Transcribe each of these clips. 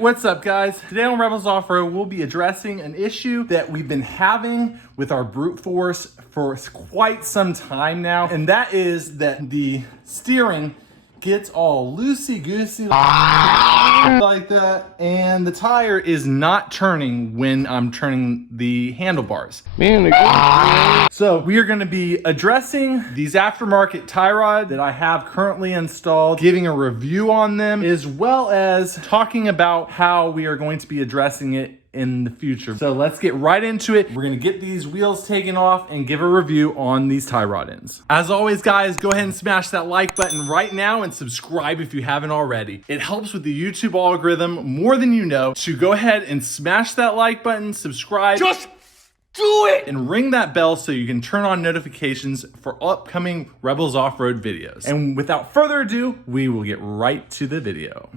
what's up guys? Today on Rebels Off-Road, we'll be addressing an issue that we've been having with our brute force for quite some time now, and that is that the steering gets all loosey-goosey like that, and the tire is not turning when I'm turning the handlebars. So we are going to be addressing these aftermarket tie rods that I have currently installed, giving a review on them, as well as talking about how we are going to be addressing it in the future. So let's get right into it. We're gonna get these wheels taken off and give a review on these tie rod ends. As always guys, go ahead and smash that like button right now and subscribe if you haven't already. It helps with the YouTube algorithm more than you know. So go ahead and smash that like button, subscribe. Just do it! And ring that bell so you can turn on notifications for upcoming Rebels Off-Road videos. And without further ado, we will get right to the video.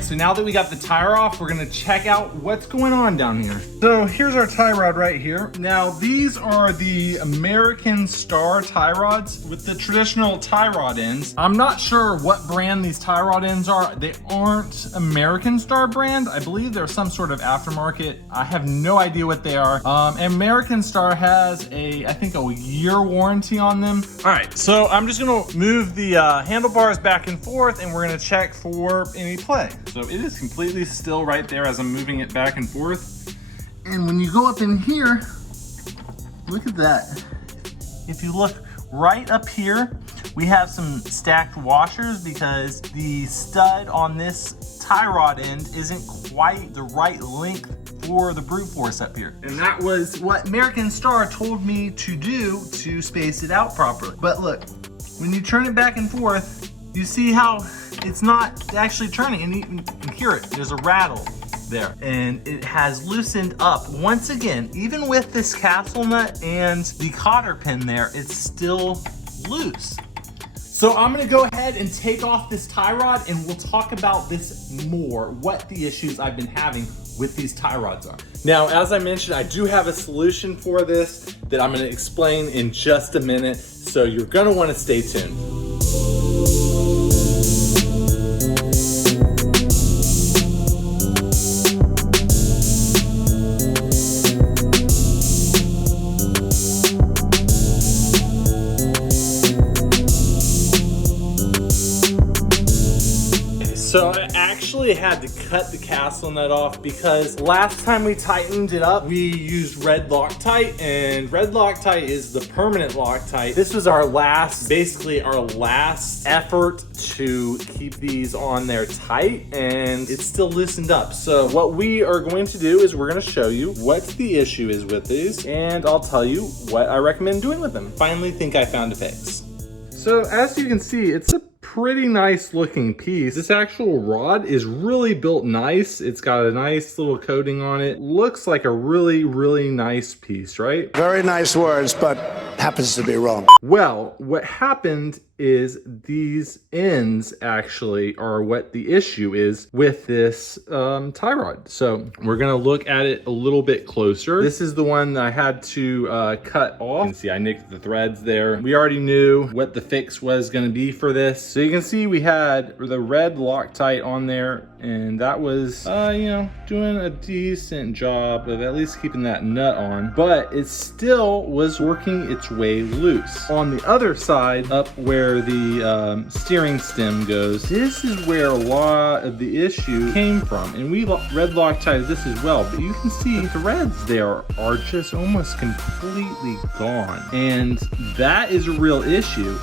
So now that we got the tire off, we're gonna check out what's going on down here. So here's our tie rod right here. Now these are the American Star tie rods with the traditional tie rod ends. I'm not sure what brand these tie rod ends are. They aren't American Star brand. I believe they're some sort of aftermarket. I have no idea what they are. American Star has I think a year warranty on them. All right, so I'm just gonna move the handlebars back and forth and we're gonna check for any play. So it is completely still right there as I'm moving it back and forth. And when you go up in here, look at that. If you look right up here, we have some stacked washers because the stud on this tie rod end isn't quite the right length for the brute force up here. And that was what American Star told me to do to space it out properly. But look, when you turn it back and forth, you see how it's not actually turning, and you can hear it. There's a rattle there, and it has loosened up. Once again, even with this castle nut and the cotter pin there, it's still loose. So I'm gonna go ahead and take off this tie rod and we'll talk about this more, what the issues I've been having with these tie rods are. Now, as I mentioned, I do have a solution for this that I'm gonna explain in just a minute, so you're gonna wanna stay tuned. So I actually had to cut the castle nut off because last time we tightened it up, we used red Loctite, and red Loctite is the permanent Loctite. This was our last, basically our last effort to keep these on there tight, and it's still loosened up. So what we are going to do is we're gonna show you what the issue is with these, and I'll tell you what I recommend doing with them. Finally think I found a fix. So as you can see, it's a pretty nice looking piece. This actual rod is really built nice. It's got a nice little coating on it. Looks like a really, really nice piece, right? Very nice words, but happens to be wrong. Well, what happened is these ends actually are what the issue is with this tie rod. So we're gonna look at it a little bit closer. This is the one that I had to cut off. You can see I nicked the threads there. We already knew what the fix was gonna be for this. So you can see we had the red Loctite on there, and that was, you know, doing a decent job of at least keeping that nut on, but it still was working its way loose. On the other side, up where the steering stem goes, this is where a lot of the issue came from, and we red Loctite this as well, but you can see the threads there are just almost completely gone, and that is a real issue.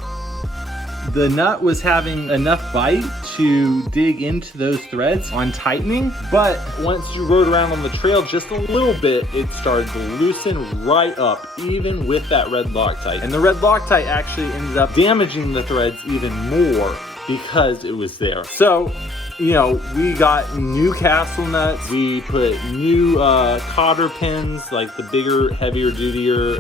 The nut was having enough bite to dig into those threads on tightening, but once you rode around on the trail just a little bit, it started to loosen right up, even with that red Loctite. And the red Loctite actually ended up damaging the threads even more because it was there. So you know, we got new castle nuts. We put new cotter pins, like the bigger, heavier, dutier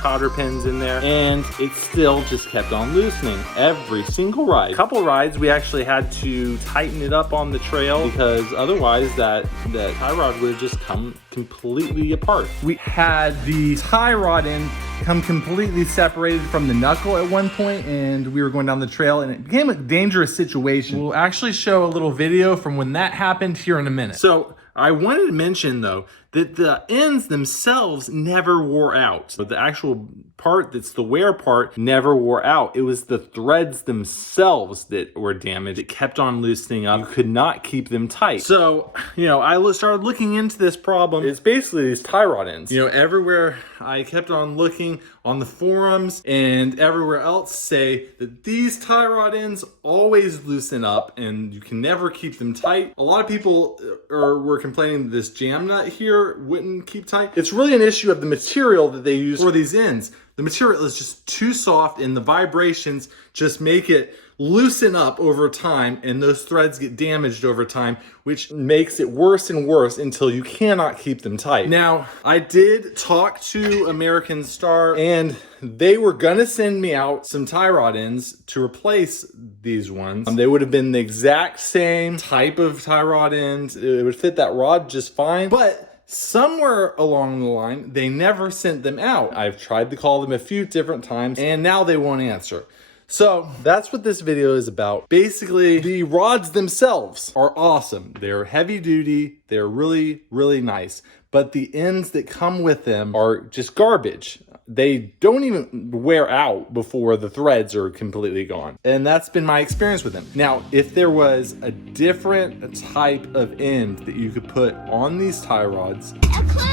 cotter pins in there, and it still just kept on loosening every single ride. A couple rides we actually had to tighten it up on the trail because otherwise that tie rod would have just come completely apart. We had the tie rod end come completely separated from the knuckle at one point, and we were going down the trail and it became a dangerous situation. We'll actually show a little video from when that happened here in a minute. So I wanted to mention though that the ends themselves never wore out. But the actual part that's the wear part never wore out. It was the threads themselves that were damaged. It kept on loosening up. You could not keep them tight. So, you know, I started looking into this problem. It's basically these tie rod ends. You know, everywhere I kept on looking on the forums and everywhere else say that these tie rod ends always loosen up and you can never keep them tight. A lot of people were complaining that this jam nut here wouldn't keep tight. It's really an issue of the material that they use for these ends. The material is just too soft and the vibrations just make it loosen up over time, and those threads get damaged over time, which makes it worse and worse until you cannot keep them tight. Now, I did talk to American Star and they were gonna send me out some tie rod ends to replace these ones. They would have been the exact same type of tie rod ends. It would fit that rod just fine, but somewhere along the line, they never sent them out. I've tried to call them a few different times and now they won't answer. So that's what this video is about. Basically, the rods themselves are awesome. They're heavy duty. They're really, really nice. But the ends that come with them are just garbage. They don't even wear out before the threads are completely gone. And that's been my experience with them. Now, if there was a different type of end that you could put on these tie rods, A clue!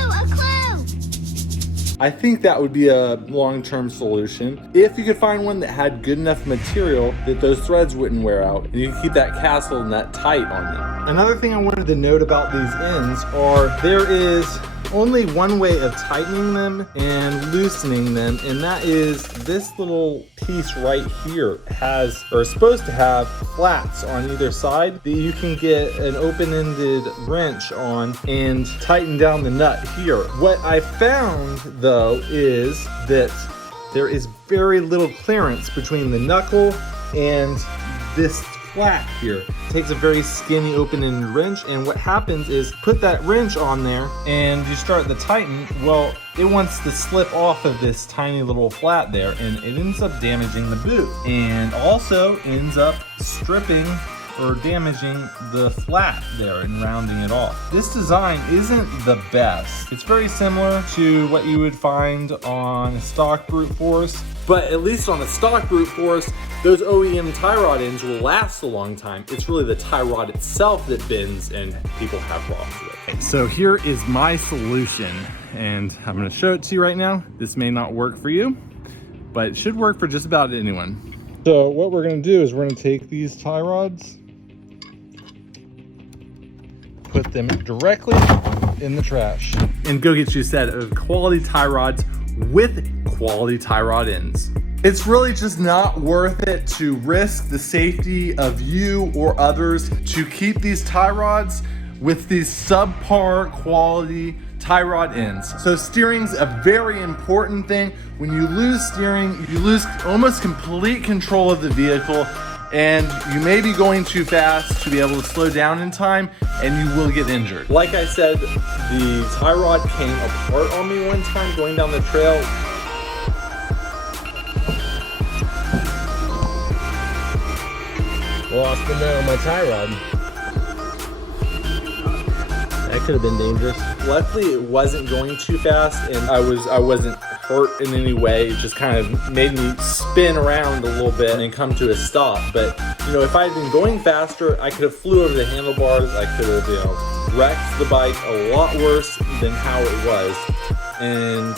I think that would be a long-term solution. If you could find one that had good enough material that those threads wouldn't wear out and you could keep that castle nut tight on them. Another thing I wanted to note about these ends are there is only one way of tightening them and loosening them, and that is this little piece right here has, or is supposed to have, flats on either side that you can get an open-ended wrench on and tighten down the nut here. What I found though is that there is very little clearance between the knuckle and this flat here. It takes a very skinny open-ended wrench, and what happens is put that wrench on there and you start to tighten. Well, it wants to slip off of this tiny little flat there, and it ends up damaging the boot and also ends up stripping or damaging the flat there and rounding it off. This design isn't the best. It's very similar to what you would find on a stock brute force, but at least on a stock brute force, those OEM tie rod ends will last a long time. It's really the tie rod itself that bends and people have problems with. So here is my solution, and I'm gonna show it to you right now. This may not work for you, but it should work for just about anyone. So what we're gonna do is we're gonna take these tie rods, put them directly in the trash, and go get you a set of quality tie rods with quality tie rod ends. It's really just not worth it to risk the safety of you or others to keep these tie rods with these subpar quality tie rod ends. So steering's a very important thing. When you lose steering, you lose almost complete control of the vehicle, and you may be going too fast to be able to slow down in time, and you will get injured. Like I said, the tie rod came apart on me one time going down the trail. Lost the nut on my tie rod. That could have been dangerous. Luckily, it wasn't going too fast, and I wasn't hurt in any way. It just kind of made me spin around a little bit and come to a stop. But you know, if I had been going faster, I could have flew over the handlebars. I could have, you know, wrecked the bike a lot worse than how it was. And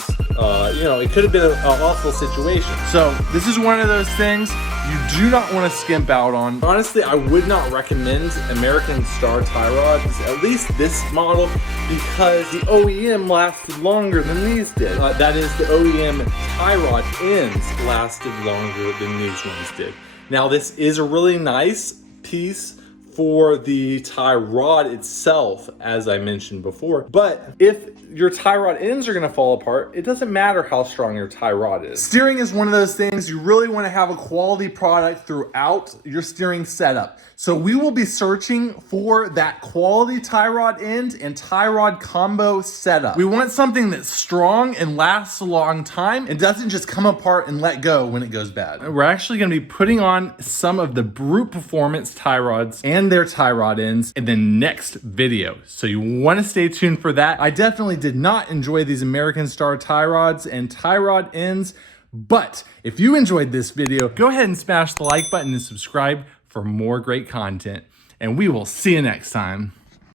you know, it could have been an awful situation. So this is one of those things you do not want to skimp out on. Honestly, I would not recommend American Star tie rods, at least this model, because the OEM lasted longer than these did. That is, the OEM tie rod ends lasted longer than these ones did. Now, this is a really nice piece for the tie rod itself, as I mentioned before. But if your tie rod ends are gonna fall apart, it doesn't matter how strong your tie rod is. Steering is one of those things you really wanna have a quality product throughout your steering setup. So we will be searching for that quality tie rod end and tie rod combo setup. We want something that's strong and lasts a long time and doesn't just come apart and let go when it goes bad. We're actually gonna be putting on some of the Brute Performance tie rods and their tie rod ends in the next video. So you wanna stay tuned for that. I definitely did not enjoy these American Star tie rods and tie rod ends, but if you enjoyed this video, go ahead and smash the like button and subscribe for more great content. And we will see you next time.